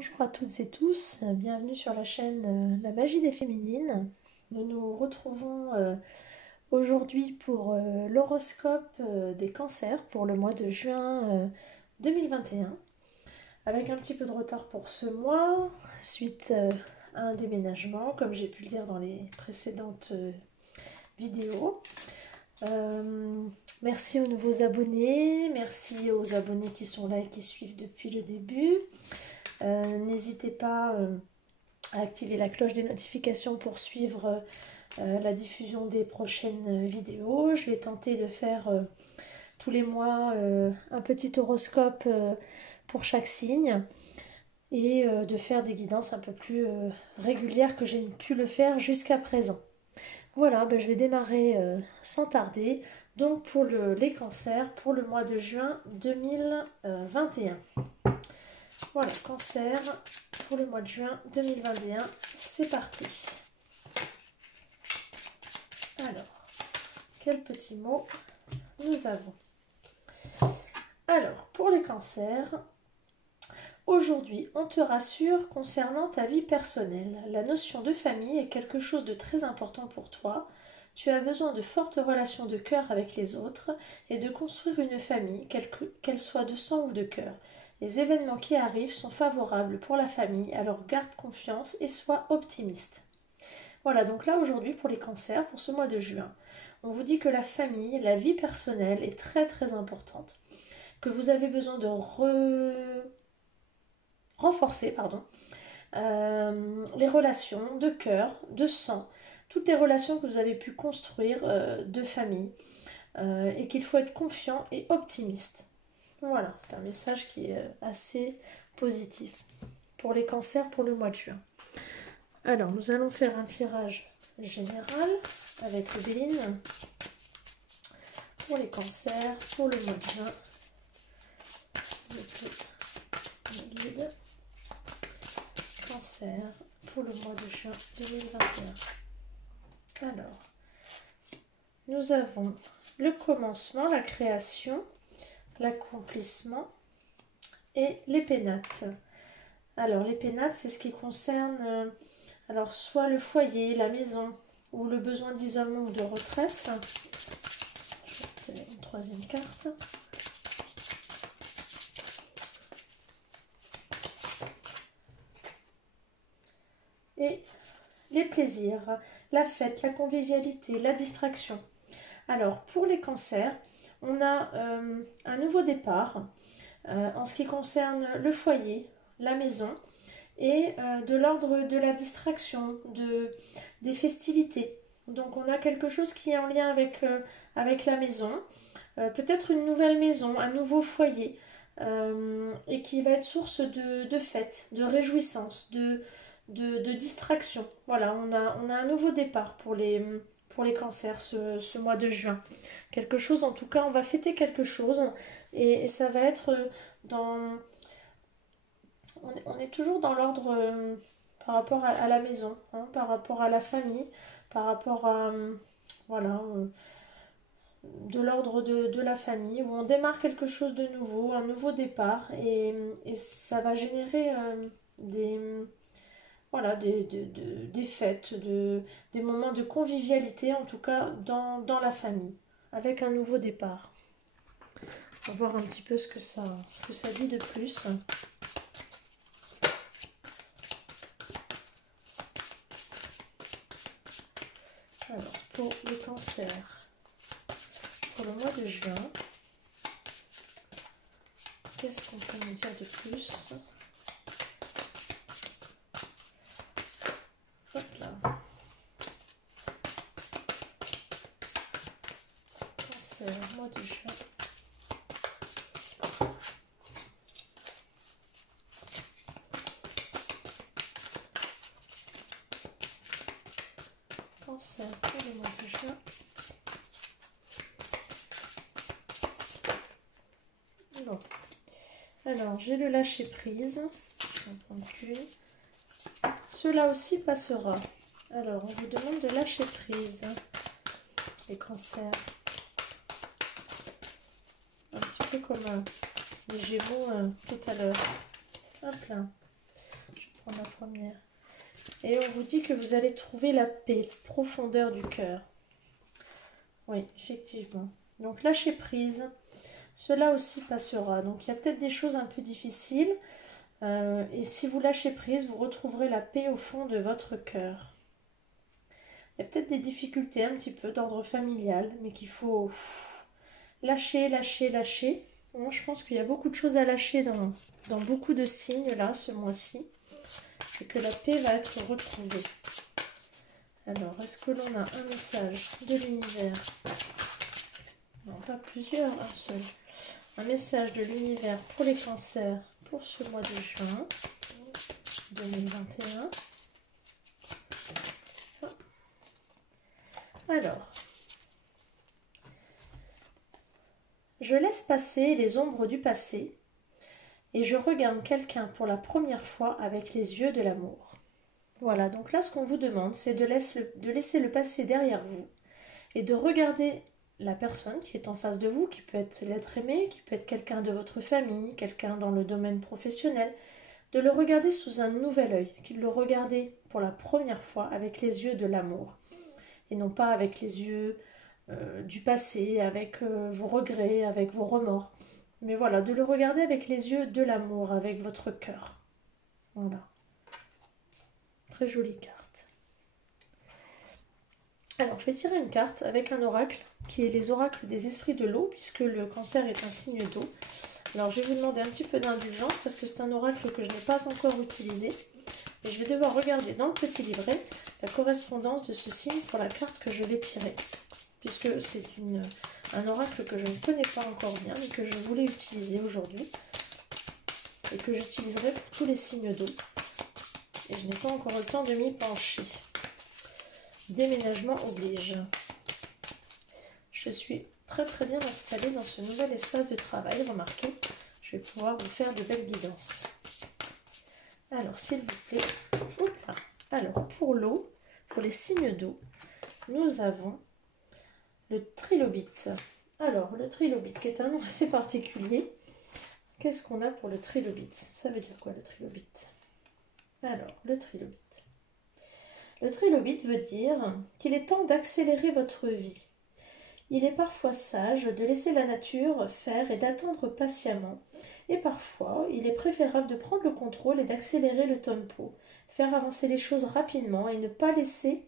Bonjour à toutes et tous, bienvenue sur la chaîne La Magie des Féminines. Nous nous retrouvons aujourd'hui pour l'horoscope des cancers pour le mois de juin 2021. Avec un petit peu de retard pour ce mois, suite à un déménagement, comme j'ai pu le dire dans les précédentes vidéos. Merci aux nouveaux abonnés, merci aux abonnés qui sont là et qui suivent depuis le début. N'hésitez pas à activer la cloche des notifications pour suivre la diffusion des prochaines vidéos. Je vais tenter de faire tous les mois un petit horoscope pour chaque signe et de faire des guidances un peu plus régulières que j'ai pu le faire jusqu'à présent. Voilà, je vais démarrer sans tarder. Donc pour les cancers, pour le mois de juin 2021. Voilà, cancer pour le mois de juin 2021, c'est parti. Alors, quels petits mots nous avons? Alors, pour les cancers, aujourd'hui, on te rassure concernant ta vie personnelle. La notion de famille est quelque chose de très important pour toi. Tu as besoin de fortes relations de cœur avec les autres et de construire une famille, qu'elle soit de sang ou de cœur. Les événements qui arrivent sont favorables pour la famille, alors garde confiance et sois optimiste. Voilà, donc là aujourd'hui pour les cancers, pour ce mois de juin, on vous dit que la famille, la vie personnelle est très très importante. Que vous avez besoin de renforcer les relations de cœur, de sang, toutes les relations que vous avez pu construire de famille et qu'il faut être confiant et optimiste. Voilà, c'est un message qui est assez positif pour les cancers pour le mois de juin. Alors, nous allons faire un tirage général avec le Béline pour les cancers pour le mois de juin. Guide. Cancer pour le mois de juin 2021. Alors, nous avons le commencement, la création, l'accomplissement et les pénates. Alors les pénates, c'est ce qui concerne alors soit le foyer, la maison ou le besoin d'isolement ou de retraite. Je vais tirer une troisième carte. Et les plaisirs, la fête, la convivialité, la distraction. Alors pour les cancers, on a un nouveau départ en ce qui concerne le foyer, la maison et de l'ordre de la distraction, des festivités. Donc on a quelque chose qui est en lien avec la maison, peut-être une nouvelle maison, un nouveau foyer et qui va être source de fêtes, de réjouissances, de distraction. Voilà, on a un nouveau départ pour les cancers ce mois de juin. Quelque chose, en tout cas, on va fêter quelque chose et ça va être dans... On est toujours dans l'ordre par rapport à la maison, hein, par rapport à la famille, par rapport à... voilà... de l'ordre de la famille, où on démarre quelque chose de nouveau, un nouveau départ, et ça va générer voilà, des fêtes, des moments de convivialité, en tout cas dans la famille, avec un nouveau départ. On va voir un petit peu ce que ça dit de plus. Alors, pour les cancers, pour le mois de juin, qu'est-ce qu'on peut nous dire de plus? Hop là. Cancer, mois de juin. Cancer pour le mois de juin. Bon. Alors, j'ai le lâcher prise. Je vais en prendre qu'une. Cela aussi passera. Alors, on vous demande de lâcher prise. Les cancers. Un petit peu comme les Gémeaux tout à l'heure. Hop là. prendre la première. Et on vous dit que vous allez trouver la paix, profondeur du cœur. Oui, effectivement. Donc lâchez prise. Cela aussi passera. Donc il y a peut-être des choses un peu difficiles. Et si vous lâchez prise, vous retrouverez la paix au fond de votre cœur. Il y a peut-être des difficultés un petit peu d'ordre familial, mais qu'il faut lâcher, lâcher, lâcher. Moi, je pense qu'il y a beaucoup de choses à lâcher dans beaucoup de signes là, ce mois-ci. Et que la paix va être retrouvée. Alors, est-ce que l'on a un message de l'univers? Non, pas plusieurs, un seul. Un message de l'univers pour les cancers pour ce mois de juin 2021. Alors, je laisse passer les ombres du passé et je regarde quelqu'un pour la première fois avec les yeux de l'amour. Voilà, donc là ce qu'on vous demande, c'est de laisser le passé derrière vous et de regarder la personne qui est en face de vous, qui peut être l'être aimé, qui peut être quelqu'un de votre famille, quelqu'un dans le domaine professionnel, de le regarder sous un nouvel œil, qu'il le regardez pour la première fois avec les yeux de l'amour et non pas avec les yeux du passé, avec vos regrets, avec vos remords. Mais voilà, de le regarder avec les yeux de l'amour, avec votre cœur. Voilà. Très jolie carte. Alors, je vais tirer une carte avec un oracle, qui est les oracles des esprits de l'eau, puisque le cancer est un signe d'eau. Alors, je vais vous demander un petit peu d'indulgence, parce que c'est un oracle que je n'ai pas encore utilisé. Et je vais devoir regarder dans le petit livret la correspondance de ce signe pour la carte que je vais tirer. Puisque c'est un oracle que je ne connais pas encore bien, mais que je voulais utiliser aujourd'hui. Et que j'utiliserai pour tous les signes d'eau. Et je n'ai pas encore le temps de m'y pencher. Déménagement oblige. Je suis très très bien installée dans ce nouvel espace de travail. Remarquez, je vais pouvoir vous faire de belles guidances. Alors, s'il vous plaît. Oula. Alors, pour l'eau, pour les signes d'eau, nous avons le trilobite. Alors, le trilobite, qui est un nom assez particulier. Qu'est-ce qu'on a pour le trilobite? Ça veut dire quoi, le trilobite? Alors, le trilobite. Le trilobite veut dire qu'il est temps d'accélérer votre vie. Il est parfois sage de laisser la nature faire et d'attendre patiemment. Et parfois, il est préférable de prendre le contrôle et d'accélérer le tempo, faire avancer les choses rapidement et ne pas laisser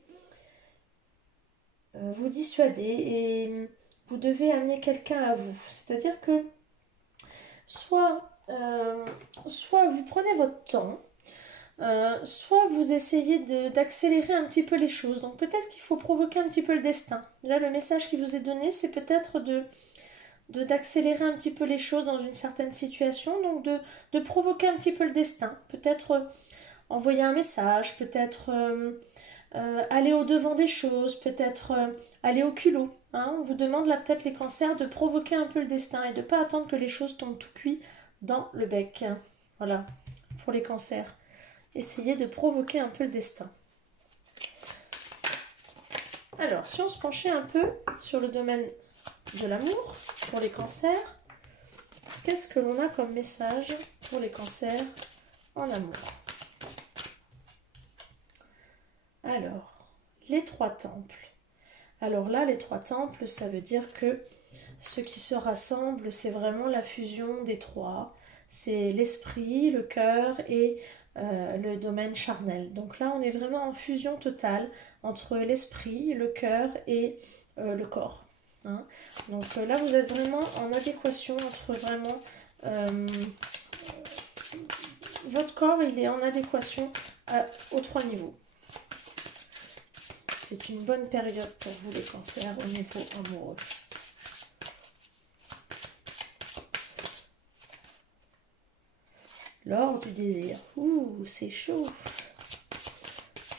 vous dissuader. Et vous devez amener quelqu'un à vous. C'est-à-dire que soit vous prenez votre temps, soit vous essayez d'accélérer un petit peu les choses. Donc peut-être qu'il faut provoquer un petit peu le destin. Là, le message qui vous est donné, c'est peut-être d'accélérer un petit peu les choses dans une certaine situation. Donc de provoquer un petit peu le destin. Peut-être envoyer un message, peut-être aller au-devant des choses, peut-être aller au culot. Hein. On vous demande là peut-être les cancers de provoquer un peu le destin et de ne pas attendre que les choses tombent tout cuit dans le bec. Voilà, pour les cancers. Essayez de provoquer un peu le destin. Alors, si on se penchait un peu sur le domaine de l'amour, pour les cancers, qu'est-ce que l'on a comme message pour les cancers en amour? Alors, les trois temples. Alors là, les trois temples, ça veut dire que ce qui se rassemble, c'est vraiment la fusion des trois. C'est l'esprit, le cœur et le domaine charnel. Donc là, on est vraiment en fusion totale entre l'esprit, le cœur et le corps. Hein. Donc là, vous êtes vraiment en adéquation entre vraiment... votre corps, il est en adéquation aux trois niveaux. C'est une bonne période pour vous, les cancers, au niveau amoureux. L'or du désir. Ouh, c'est chaud.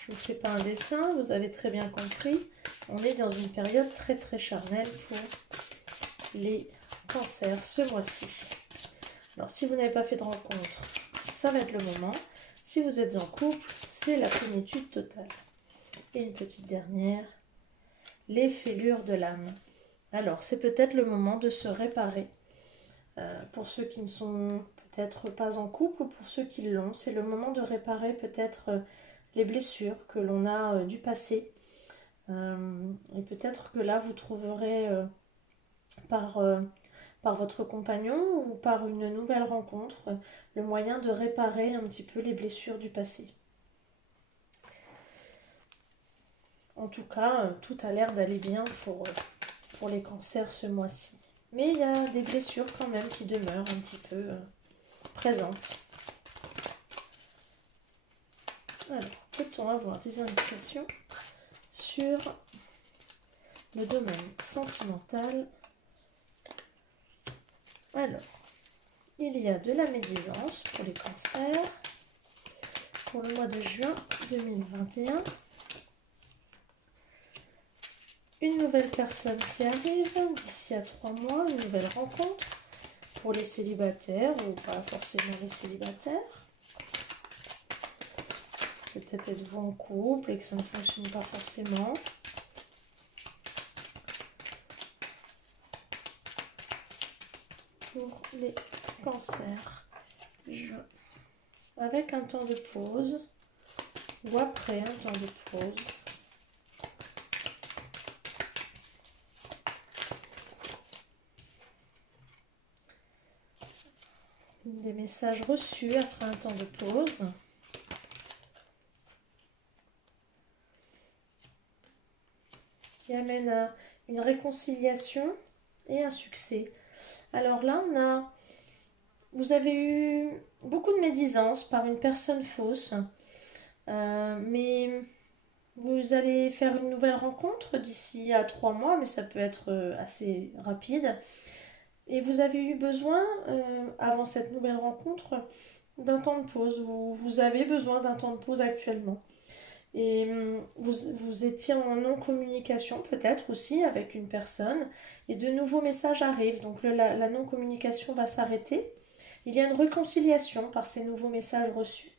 Je ne vous fais pas un dessin, vous avez très bien compris. On est dans une période très très charnelle pour les cancers ce mois-ci. Alors, si vous n'avez pas fait de rencontre, ça va être le moment. Si vous êtes en couple, c'est la plénitude totale. Et une petite dernière, les fêlures de l'âme. Alors, c'est peut-être le moment de se réparer. Pour ceux qui ne sont peut-être pas en couple ou pour ceux qui l'ont. C'est le moment de réparer peut-être les blessures que l'on a du passé. Et peut-être que là, vous trouverez par votre compagnon ou par une nouvelle rencontre le moyen de réparer un petit peu les blessures du passé. En tout cas, tout a l'air d'aller bien pour les cancers ce mois-ci. Mais il y a des blessures quand même qui demeurent un petit peu présentes. Alors, peut-on avoir des indications sur le domaine sentimental? Alors, il y a de la médisance pour les cancers pour le mois de juin 2021. Une nouvelle personne qui arrive d'ici à 3 mois, une nouvelle rencontre pour les célibataires ou pas forcément les célibataires. Peut-être êtes-vous en couple et que ça ne fonctionne pas forcément. Pour les cancers, juin. Avec un temps de pause ou après un temps de pause. Des messages reçus après un temps de pause. Qui amène à une réconciliation et un succès. Alors là, vous avez eu beaucoup de médisance par une personne fausse. Mais vous allez faire une nouvelle rencontre d'ici à 3 mois, mais ça peut être assez rapide. Et vous avez eu besoin, avant cette nouvelle rencontre, d'un temps de pause. Vous avez besoin d'un temps de pause actuellement. Et vous étiez en non-communication peut-être aussi avec une personne. Et de nouveaux messages arrivent. Donc la non-communication va s'arrêter. Il y a une réconciliation par ces nouveaux messages reçus.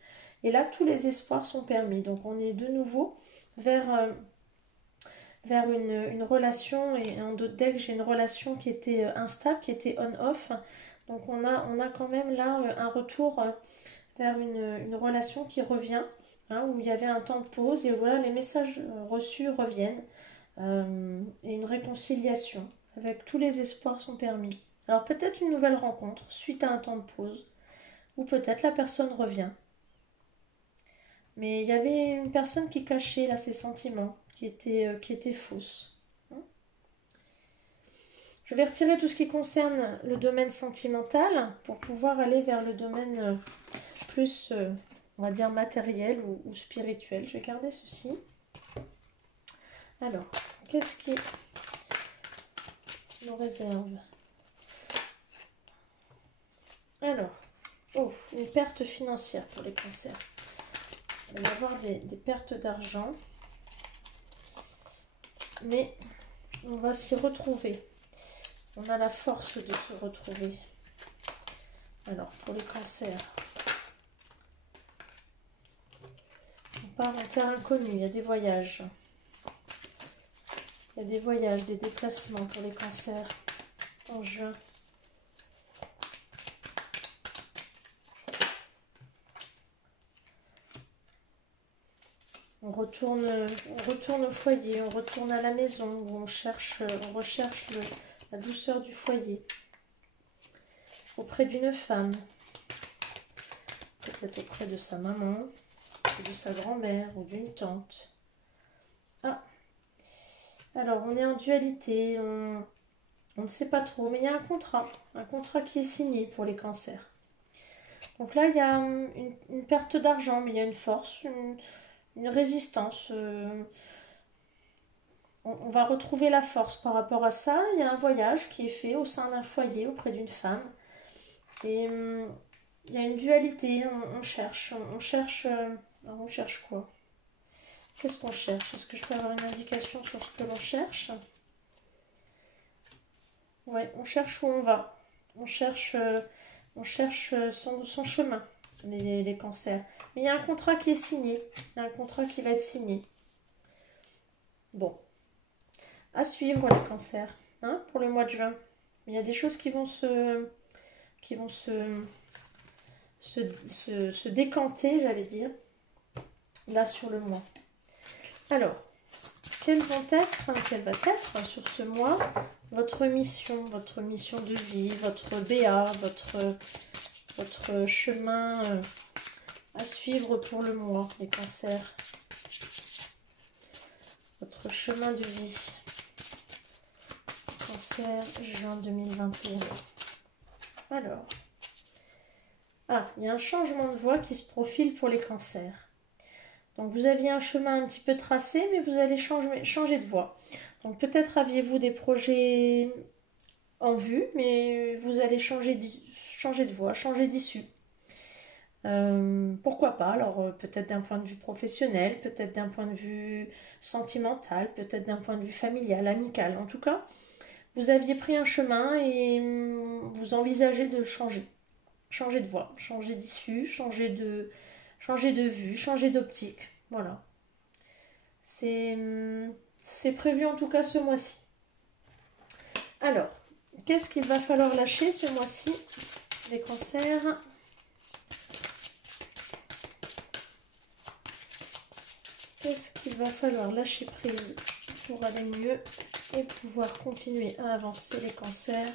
Et là, tous les espoirs sont permis. Donc on est de nouveau vers une relation, et en d'autres decks j'ai une relation qui était instable, qui était on-off. Donc on a quand même là un retour vers une relation qui revient, hein, où il y avait un temps de pause et voilà, les messages reçus reviennent, et une réconciliation avec tous les espoirs sont permis. Alors peut-être une nouvelle rencontre suite à un temps de pause, ou peut-être la personne revient. Mais il y avait une personne qui cachait là ses sentiments, qui était fausse. Je vais retirer tout ce qui concerne le domaine sentimental pour pouvoir aller vers le domaine plus, on va dire, matériel ou spirituel. Je vais garder ceci. Alors, qu'est-ce qui nous réserve? Alors, une perte financière pour les cancers. On va avoir des pertes d'argent, mais on va s'y retrouver. On a la force de se retrouver. Alors, pour les cancers, on part en terre inconnue, il y a des voyages. Il y a des voyages, des déplacements pour les cancers en juin. On retourne au foyer, on retourne à la maison où on recherche la douceur du foyer. Auprès d'une femme, peut-être auprès de sa maman, ou de sa grand-mère ou d'une tante. Ah, alors on est en dualité, on ne sait pas trop, mais il y a un contrat qui est signé pour les cancers. Donc là, il y a une perte d'argent, mais il y a une force, une résistance. On va retrouver la force par rapport à ça. Il y a un voyage qui est fait au sein d'un foyer auprès d'une femme. Et il y a une dualité, on cherche quoi? Qu'est-ce qu'on cherche? Est-ce que je peux avoir une indication sur ce que l'on cherche? Ouais, on cherche où on va. On cherche son chemin, les cancers. Mais il y a un contrat qui est signé. Il y a un contrat qui va être signé. Bon. À suivre les cancers, hein, pour le mois de juin. Il y a des choses qui vont se se décanter, j'allais dire, là sur le mois. Alors, quelle va être sur ce mois votre mission de vie, votre BA, votre chemin à suivre pour le mois, les cancers. Votre chemin de vie. Cancer, juin 2021. Alors. Ah, il y a un changement de voie qui se profile pour les cancers. Donc vous aviez un chemin un petit peu tracé, mais vous allez changer de voie. Donc peut-être aviez-vous des projets en vue, mais vous allez changer de voie, changer d'issue. Pourquoi pas? Alors peut-être d'un point de vue professionnel, peut-être d'un point de vue sentimental, peut-être d'un point de vue familial, amical. En tout cas, vous aviez pris un chemin et vous envisagez de changer. Changer de voie, changer d'issue, changer de vue, changer d'optique. Voilà. C'est prévu en tout cas ce mois-ci. Alors, qu'est-ce qu'il va falloir lâcher ce mois-ci, les cancers? Qu'est-ce qu'il va falloir lâcher prise pour aller mieux et pouvoir continuer à avancer les cancers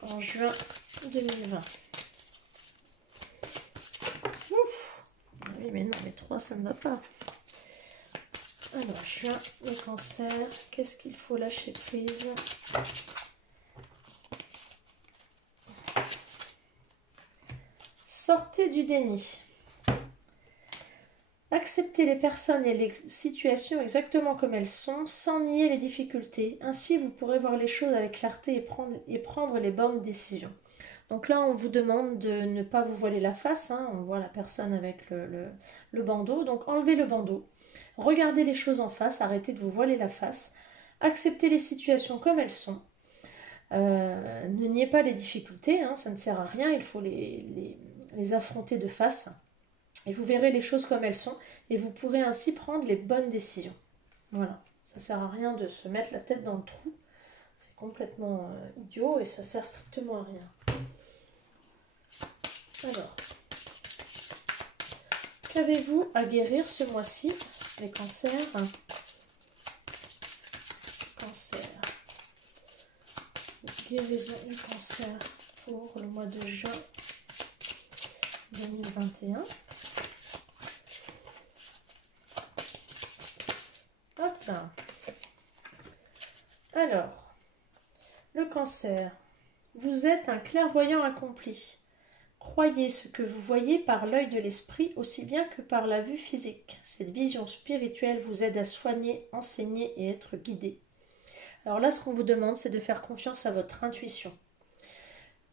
en juin 2020? Ouf. Oui, mais non, mais 3, ça ne va pas. Alors, juin, les cancers, qu'est-ce qu'il faut lâcher prise? Sortez du déni. Acceptez les personnes et les situations exactement comme elles sont, sans nier les difficultés. Ainsi, vous pourrez voir les choses avec clarté et prendre les bonnes décisions. Donc là, on vous demande de ne pas vous voiler la face. Hein. On voit la personne avec le bandeau. Donc enlevez le bandeau. Regardez les choses en face. Arrêtez de vous voiler la face. Acceptez les situations comme elles sont. Ne niez pas les difficultés. Hein. Ça ne sert à rien. Il faut les affronter de face. Et vous verrez les choses comme elles sont. Et vous pourrez ainsi prendre les bonnes décisions. Voilà. Ça ne sert à rien de se mettre la tête dans le trou. C'est complètement idiot et ça sert strictement à rien. Alors, qu'avez-vous à guérir ce mois-ci, les cancers? Cancer. Guérison du cancer pour le mois de juin 2021. Hop là. Alors, le cancer. Vous êtes un clairvoyant accompli. Croyez ce que vous voyez par l'œil de l'esprit aussi bien que par la vue physique. Cette vision spirituelle vous aide à soigner, enseigner et être guidé. Alors là, ce qu'on vous demande, c'est de faire confiance à votre intuition.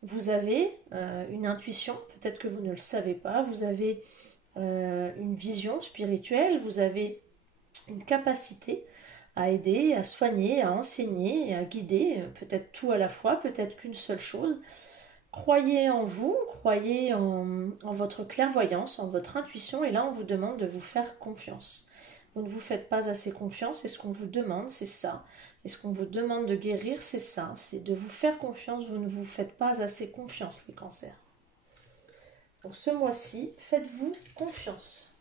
Vous avez une intuition, peut-être que vous ne le savez pas, vous avez une vision spirituelle, vous avez une capacité à aider, à soigner, à enseigner et à guider, peut-être tout à la fois, peut-être qu'une seule chose. Croyez en vous, croyez en votre clairvoyance, en votre intuition, et là on vous demande de vous faire confiance. Vous ne vous faites pas assez confiance, et ce qu'on vous demande, c'est ça. Et ce qu'on vous demande de guérir, c'est ça. C'est de vous faire confiance, vous ne vous faites pas assez confiance, les cancers. Donc ce mois-ci, faites-vous confiance.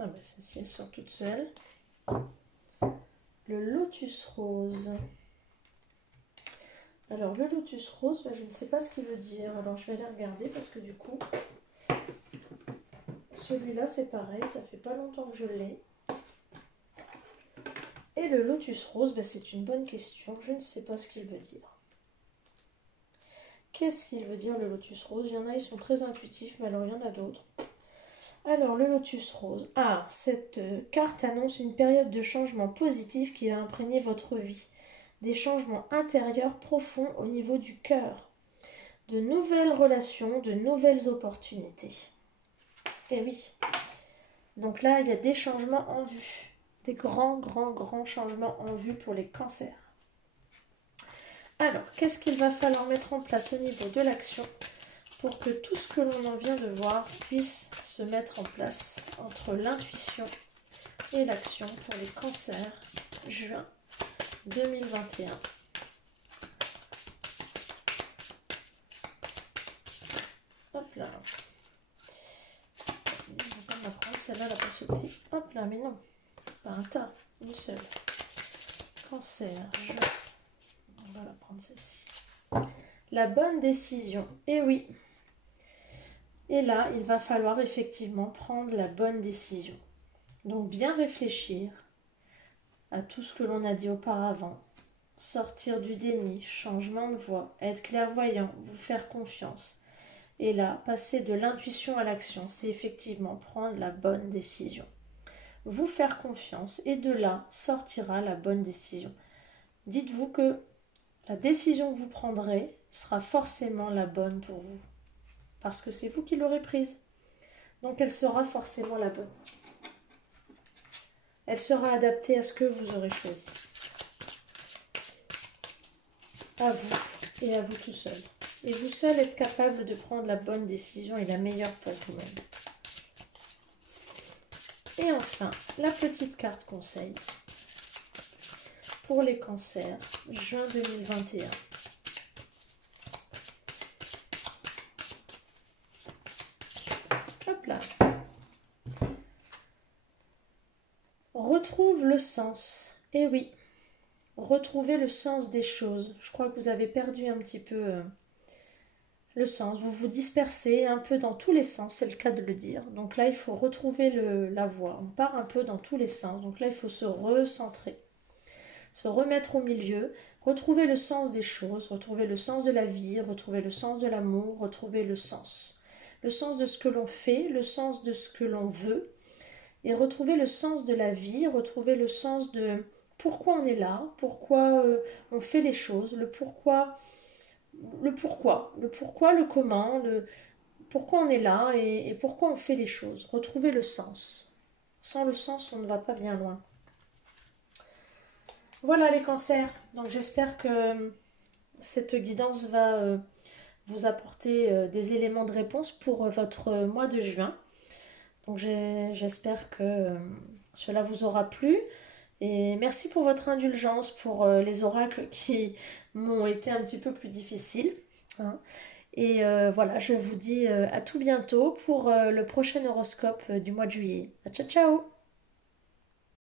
Ah ben celle-ci, elle sort toute seule. Le lotus rose. Alors le lotus rose, ben, je ne sais pas ce qu'il veut dire. Alors je vais aller regarder parce que du coup, celui-là c'est pareil, ça fait pas longtemps que je l'ai. Et le lotus rose, ben, c'est une bonne question. Je ne sais pas ce qu'il veut dire. Qu'est-ce qu'il veut dire le lotus rose? Il y en a, ils sont très intuitifs, mais alors il y en a d'autres. Alors, le lotus rose. Ah, cette carte annonce une période de changement positif qui va imprégner votre vie. Des changements intérieurs profonds au niveau du cœur. De nouvelles relations, de nouvelles opportunités. Et oui. Donc là, il y a des changements en vue. Des grands changements en vue pour les cancers. Alors, qu'est-ce qu'il va falloir mettre en place au niveau de l'action pour que tout ce que l'on en vient de voir puisse se mettre en place entre l'intuition et l'action pour les cancers juin 2021. là. On va pas la prendre, celle-là, elle n'a pas sauté. Hop là, mais non. Pas un tas, une seule. Cancer, on va la prendre celle-ci. La bonne décision. Et oui. Et là, il va falloir effectivement prendre la bonne décision. Donc bien réfléchir à tout ce que l'on a dit auparavant. Sortir du déni, changement de voix, être clairvoyant, vous faire confiance. Et là, passer de l'intuition à l'action, c'est effectivement prendre la bonne décision. Vous faire confiance et de là sortira la bonne décision. Dites-vous que la décision que vous prendrez sera forcément la bonne pour vous. Parce que c'est vous qui l'aurez prise. Donc elle sera forcément la bonne. Elle sera adaptée à ce que vous aurez choisi. À vous et à vous tout seul. Et vous seul êtes capable de prendre la bonne décision et la meilleure pour vous-même. Et enfin, la petite carte conseil pour les cancers, juin 2021. Hop là. Retrouve le sens. Eh oui, retrouvez le sens des choses. Je crois que vous avez perdu un petit peu le sens. Vous vous dispersez un peu dans tous les sens, c'est le cas de le dire. Donc là, il faut retrouver la voie. On part un peu dans tous les sens. Donc là, il faut se recentrer, se remettre au milieu, retrouver le sens des choses, retrouver le sens de la vie, retrouver le sens de l'amour, retrouver le sens. Le sens de ce que l'on fait, le sens de ce que l'on veut, et retrouver le sens de la vie, retrouver le sens de pourquoi on est là, pourquoi on fait les choses, le pourquoi, le comment, pourquoi on est là et pourquoi on fait les choses. Retrouver le sens. Sans le sens, on ne va pas bien loin. Voilà les cancers. Donc j'espère que cette guidance va vous apporter des éléments de réponse pour votre mois de juin. Donc j'espère que cela vous aura plu. Et merci pour votre indulgence pour les oracles qui m'ont été un petit peu plus difficiles. Hein. Et voilà, je vous dis à tout bientôt pour le prochain horoscope du mois de juillet. Ciao, ciao!